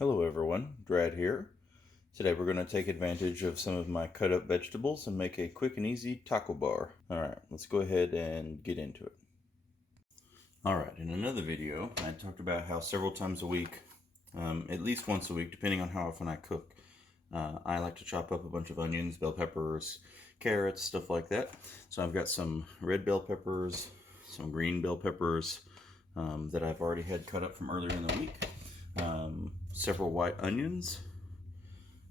Hello everyone, Drad here. Today we're going to take advantage of some of my cut up vegetables and make a quick and easy taco bar. Alright, let's go ahead and get into it. Alright, in another video I talked about how several times a week, at least once a week depending on how often I cook, I like to chop up a bunch of onions, bell peppers, carrots, stuff like that. So I've got some red bell peppers, some green bell peppers that I've already had cut up from earlier in the week. Several white onions,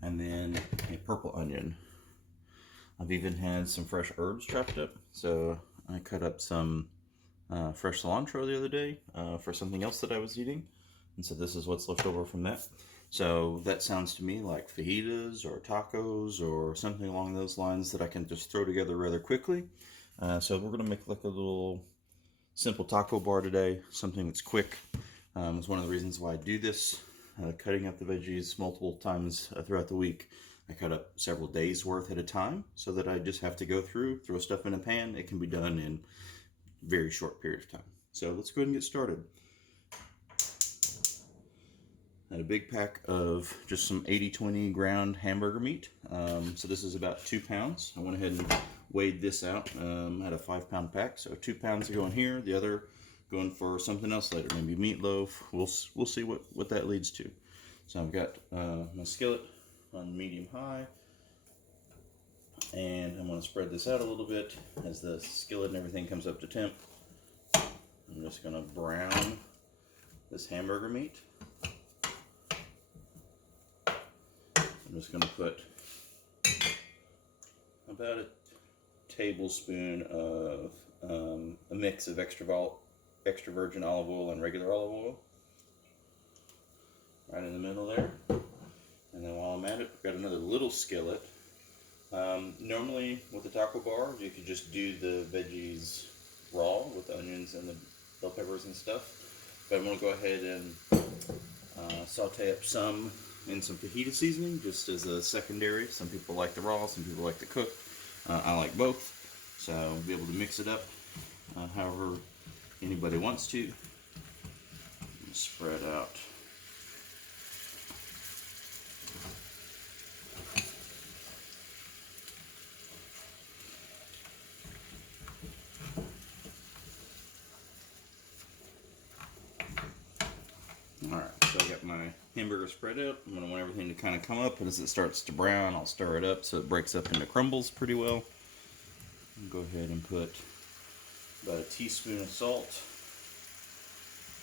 and then a purple onion. I've even had some fresh herbs chopped up, so I cut up some fresh cilantro the other day for something else that I was eating, and so this is what's left over from that. So that sounds to me like fajitas or tacos or something along those lines that I can just throw together rather quickly. So we're going to make like a little simple taco bar today, something that's quick. It's one of the reasons why I do this. Cutting up the veggies multiple times throughout the week. I cut up several days worth at a time so that I just have to go through, throw stuff in a pan. It can be done in a very short period of time. So let's go ahead and get started. I had a big pack of just some 80-20 ground hamburger meat. So this is about 2 pounds. I went ahead and weighed this out. I had a 5-pound pack, so 2 pounds are going here. The other going for something else later, maybe meatloaf. We'll see what that leads to. So I've got my skillet on medium-high, and I'm going to spread this out a little bit as the skillet and everything comes up to temp. I'm just going to brown this hamburger meat. I'm just going to put about a tablespoon of a mix of extra virgin olive oil and regular olive oil right in the middle there. And then while I'm at it, I've got another little skillet. Normally with the taco bar, you could just do the veggies raw with the onions and the bell peppers and stuff. But I'm going to go ahead and saute up some in some fajita seasoning just as a secondary. Some people like the raw, some people like the cooked. I like both. So I'll be able to mix it up however anybody wants to. Spread out. Alright, so I got my hamburger spread out. I'm going to want everything to kind of come up, and as it starts to brown, I'll stir it up so it breaks up into crumbles pretty well. Go ahead and put about a teaspoon of salt.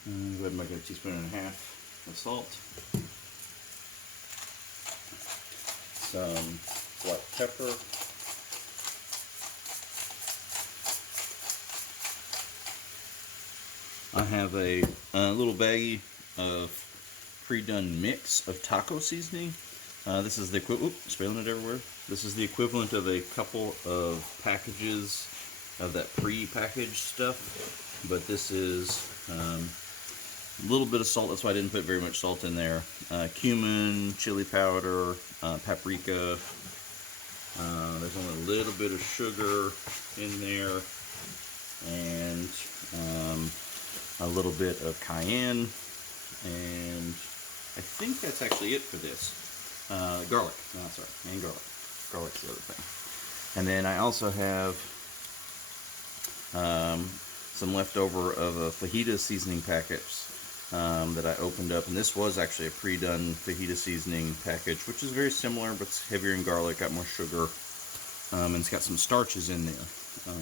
And go ahead and make it a teaspoon and a half of salt. Some black pepper. I have a little baggie of pre-done mix of taco seasoning. This is the equivalent. Spilling it everywhere. This is the equivalent of a couple of packages of that pre-packaged stuff, but this is a little bit of salt. That's why I didn't put very much salt in there. Cumin, chili powder, paprika. There's only a little bit of sugar in there, and a little bit of cayenne, and I think that's actually it for this. Garlic. No, sorry, and garlic. Garlic's the other thing. And then I also have some leftover of a fajita seasoning packets that I opened up, and this was actually a pre-done fajita seasoning package, which is very similar, but it's heavier in garlic, got more sugar, and it's got some starches in there,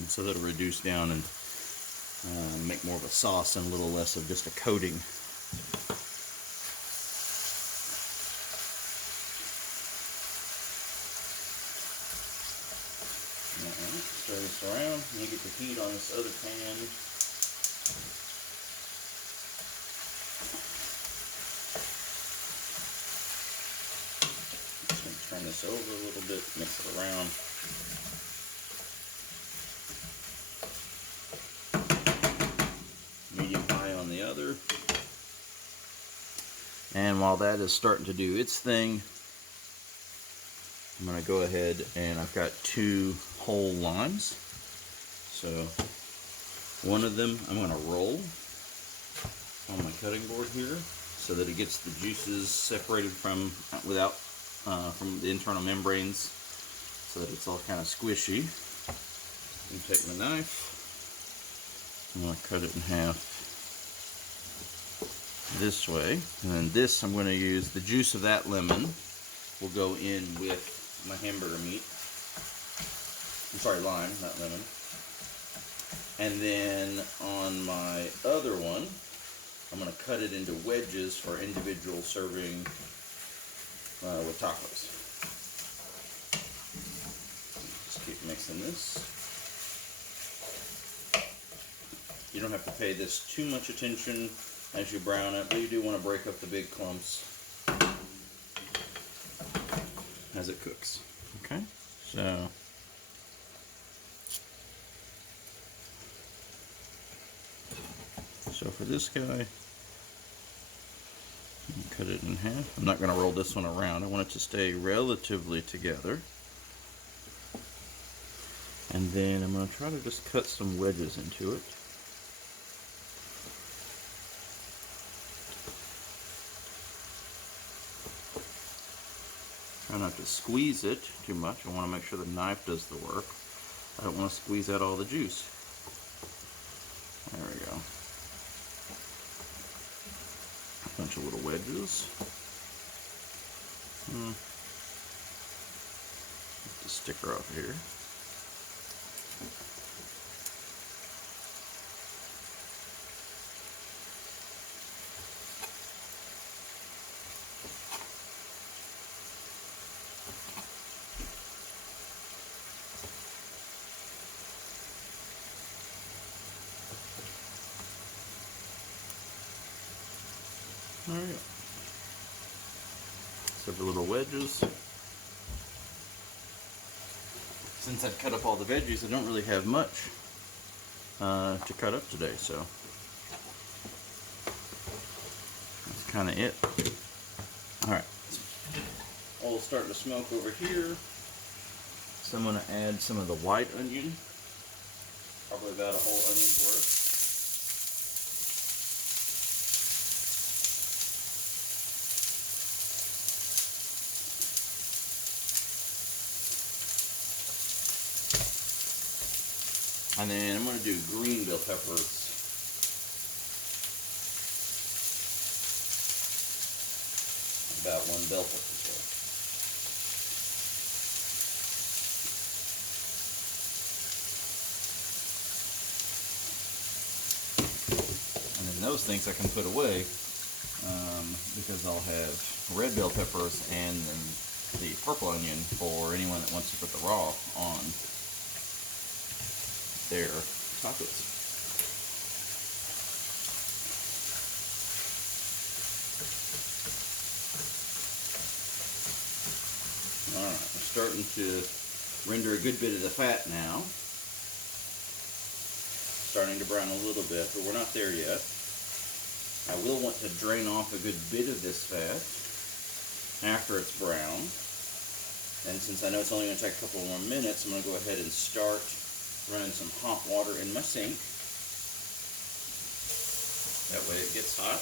so that'll reduce down and make more of a sauce and a little less of just a coating. Stir this around, and you get the heat on this other pan. Just going to turn this over a little bit, mix it around. Medium-high on the other. And while that is starting to do its thing, I'm going to go ahead and I've got 2 whole limes. So one of them I'm going to roll on my cutting board here. so that it gets the juices separated from from the internal membranes, so that it's all kind of squishy. I'm gonna take my knife. I'm going to cut it in half this way, and then this I'm going to use the juice of that lemon will go in with my hamburger meat. I'm sorry, lime, not lemon. And then on my other one, I'm going to cut it into wedges for individual serving with tacos. Just keep mixing this. You don't have to pay this too much attention as you brown it, but you do want to break up the big clumps as it cooks. Okay, so for this guy, cut it in half. I'm not going to roll this one around. I want it to stay relatively together. And then I'm going to try to just cut some wedges into it. Try not to squeeze it too much. I want to make sure the knife does the work. I don't want to squeeze out all the juice. There we go. A bunch of little wedges. Put the sticker off here. There we go. Several little wedges. Since I've cut up all the veggies, I don't really have much to cut up today, so that's kind of it. Alright, all starting to smoke over here, so I'm going to add some of the white onion, probably about a whole onion's worth. And then I'm going to do green bell peppers. About 1 bell pepper or so. And then those things I can put away because I'll have red bell peppers and then the purple onion for anyone that wants to put the raw on their tacos. Alright, we're starting to render a good bit of the fat now. Starting to brown a little bit, but we're not there yet. I will want to drain off a good bit of this fat after it's brown. And since I know it's only going to take a couple more minutes, I'm going to go ahead and start running some hot water in my sink. That way it gets hot.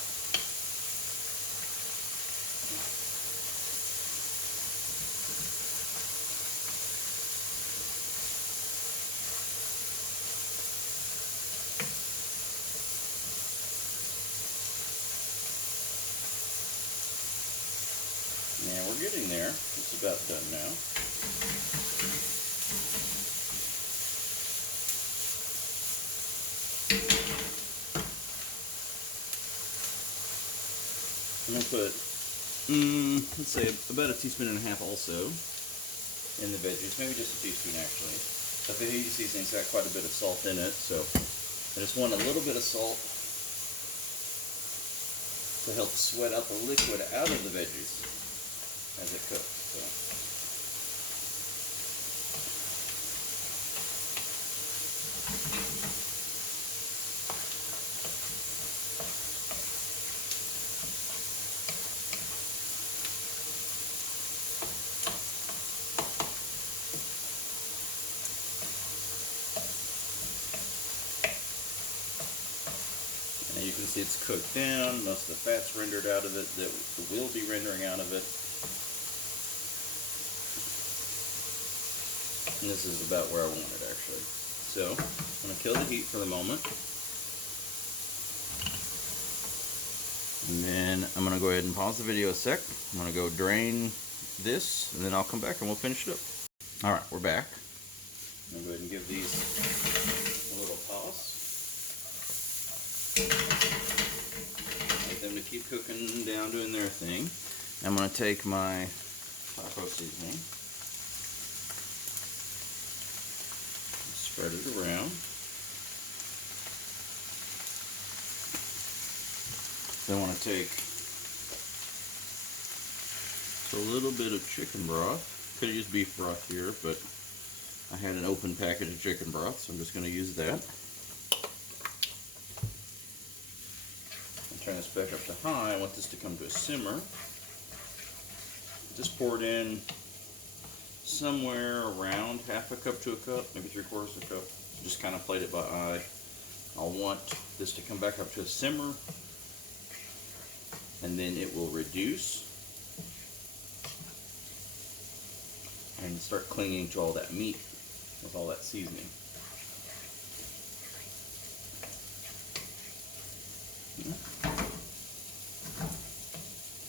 Yeah, we're getting there. It's about done now. I'm going to put, let's say, about a teaspoon and a half also in the veggies. Maybe just a teaspoon, actually. The fajita seasoning's got quite a bit of salt in it, so I just want a little bit of salt to help sweat out the liquid out of the veggies as it cooks. So. see it's cooked down. Most of the fat's rendered out of it that will be rendering out of it. And this is about where I want it actually. So I'm going to kill the heat for the moment. And then I'm going to go ahead and pause the video a sec. I'm going to go drain this, and then I'll come back and we'll finish it up. Alright, we're back. I'm going to go ahead and give these a little toss. Let them to keep cooking down, doing their thing. I'm going to take my taco seasoning, spread it around. Then I want to take a little bit of chicken broth. Could have used beef broth here, but I had an open package of chicken broth, so I'm just going to use that. I'll turn this back up to high. I want this to come to a simmer. Just pour it in somewhere around half a cup to a cup, maybe 3/4 of a cup. Just kind of plate it by eye. I'll want this to come back up to a simmer, and then it will reduce and start clinging to all that meat with all that seasoning.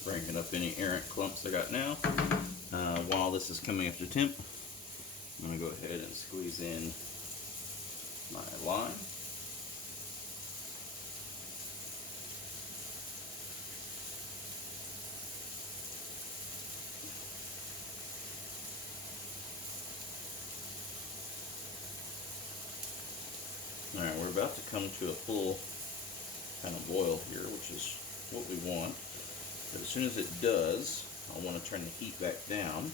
Bringing up any errant clumps I got now. While this is coming up to temp, I'm going to go ahead and squeeze in my lime. Alright, we're about to come to a full kind of boil here, which is what we want. But as soon as it does, I want to turn the heat back down.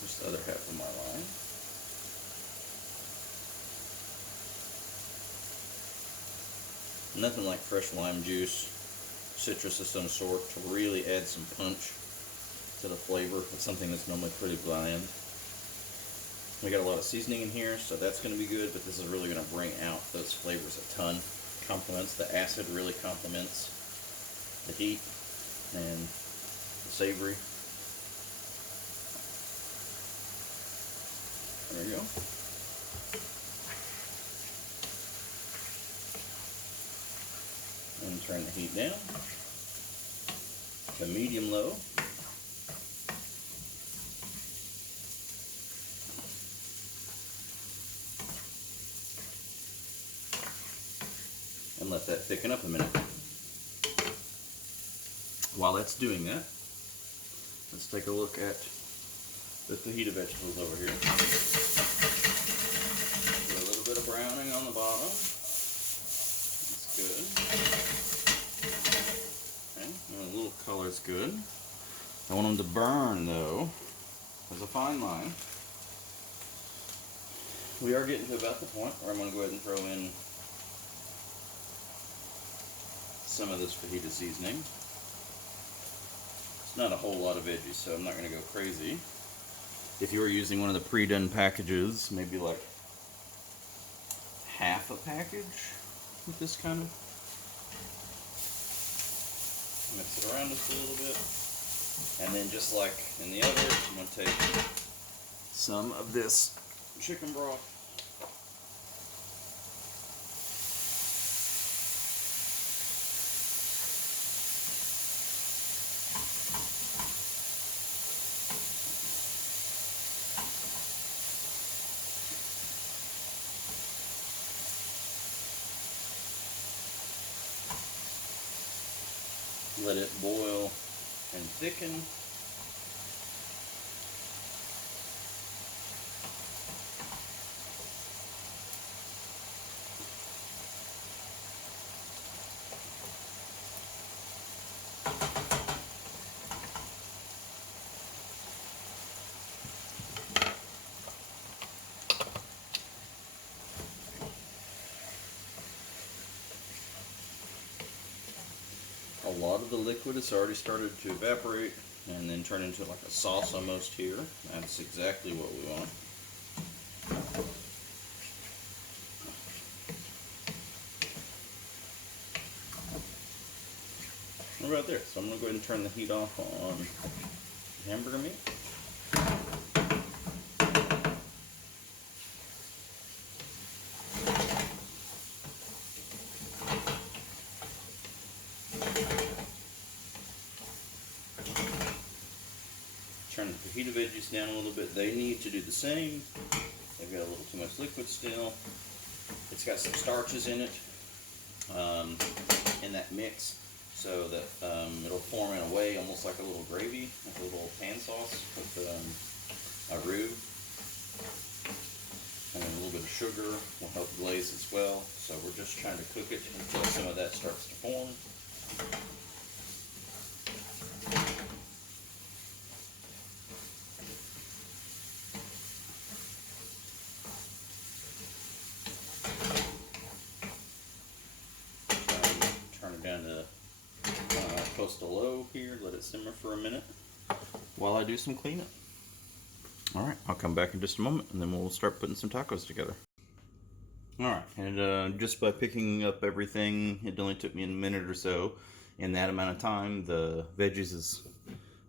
Just the other half of my lime. Nothing like fresh lime juice, citrus of some sort, to really add some punch to the flavor of something that's normally pretty bland. We got a lot of seasoning in here, so that's going to be good, but this is really going to bring out those flavors a ton. Complements, the acid really complements the heat and the savory. There you go. And turn the heat down to medium-low. And let that thicken up a minute. While that's doing that, let's take a look at the fajita vegetables over here. Get a little bit of browning on the bottom. That's good. Okay, and a little color's good. I want them to burn though. There's a fine line. We are getting to about the point where I'm going to go ahead and throw in some of this fajita seasoning. It's not a whole lot of veggies, so I'm not going to go crazy. If you were using one of the pre-done packages, maybe like half a package with this kind of. Mix it around just a little bit. And then just like in the other, I'm going to take some of this chicken broth. Let it boil and thicken. A lot of the liquid has already started to evaporate and then turn into like a sauce almost here. That's exactly what we want. about there. So I'm going to go ahead and turn the heat off on the hamburger meat. Turn the fajita veggies down a little bit. They need to do the same. They've got a little too much liquid still. It's got some starches in it, in that mix, so that it'll form in a way almost like a little gravy, like a little pan sauce with a roux. And a little bit of sugar will help glaze as well. So we're just trying to cook it until some of that starts to form. Turn it down to close to low here. Let it simmer for a minute while I do some cleanup. Alright, I'll come back in just a moment and then we'll start putting some tacos together. Alright, and just by picking up everything, it only took me a minute or so. In that amount of time, the veggies has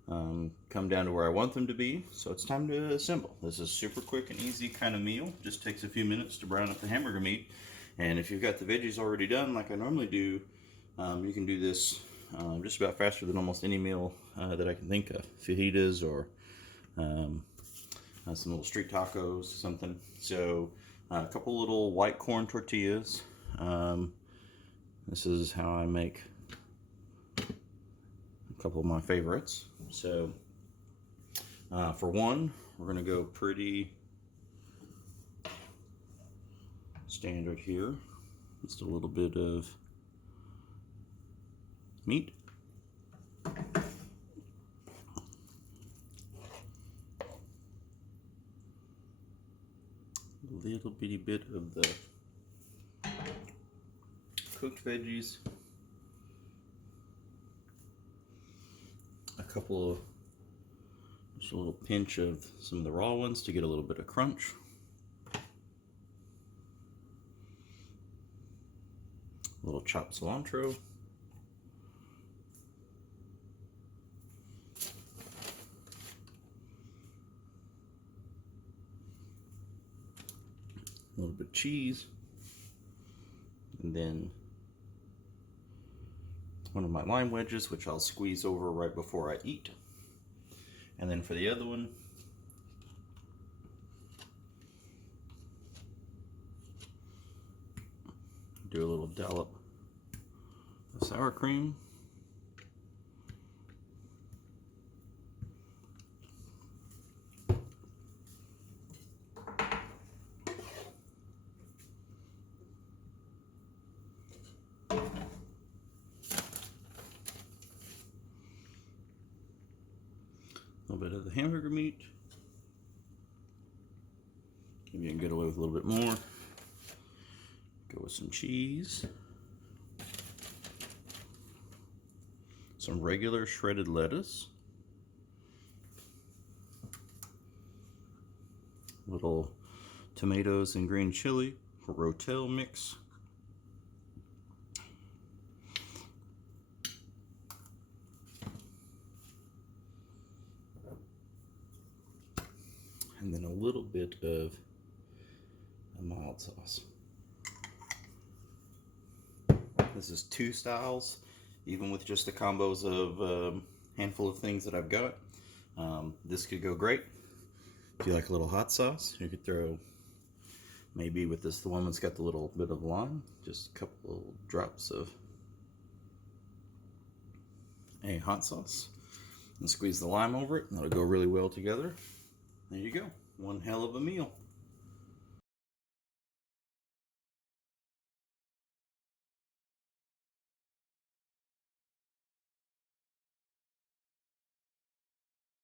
come down to where I want them to be, so it's time to assemble. This is super quick and easy kind of meal. Just takes a few minutes to brown up the hamburger meat. And if you've got the veggies already done, like I normally do, you can do this just about faster than almost any meal that I can think of. Fajitas or some little street tacos, something. So a couple little white corn tortillas. This is how I make a couple of my favorites. So for one, we're going to go pretty standard here. Just a little bit of meat. A little bitty bit of the cooked veggies. A couple of, just a little pinch of some of the raw ones to get a little bit of crunch. A little chopped cilantro. A little bit of cheese, and then one of my lime wedges, which I'll squeeze over right before I eat. And then for the other one, do a little dollop of sour cream. A little bit of the hamburger meat. Maybe I can get away with a little bit more. Go with some cheese. Some regular shredded lettuce. Little tomatoes and green chili for rotel mix. And then a little bit of a mild sauce. This is two styles, even with just the combos of handful of things that I've got. This could go great. If you like a little hot sauce, you could throw, maybe with this, the one that's got the little bit of lime, just a couple drops of a hot sauce, and squeeze the lime over it, and that'll go really well together. There you go. One hell of a meal.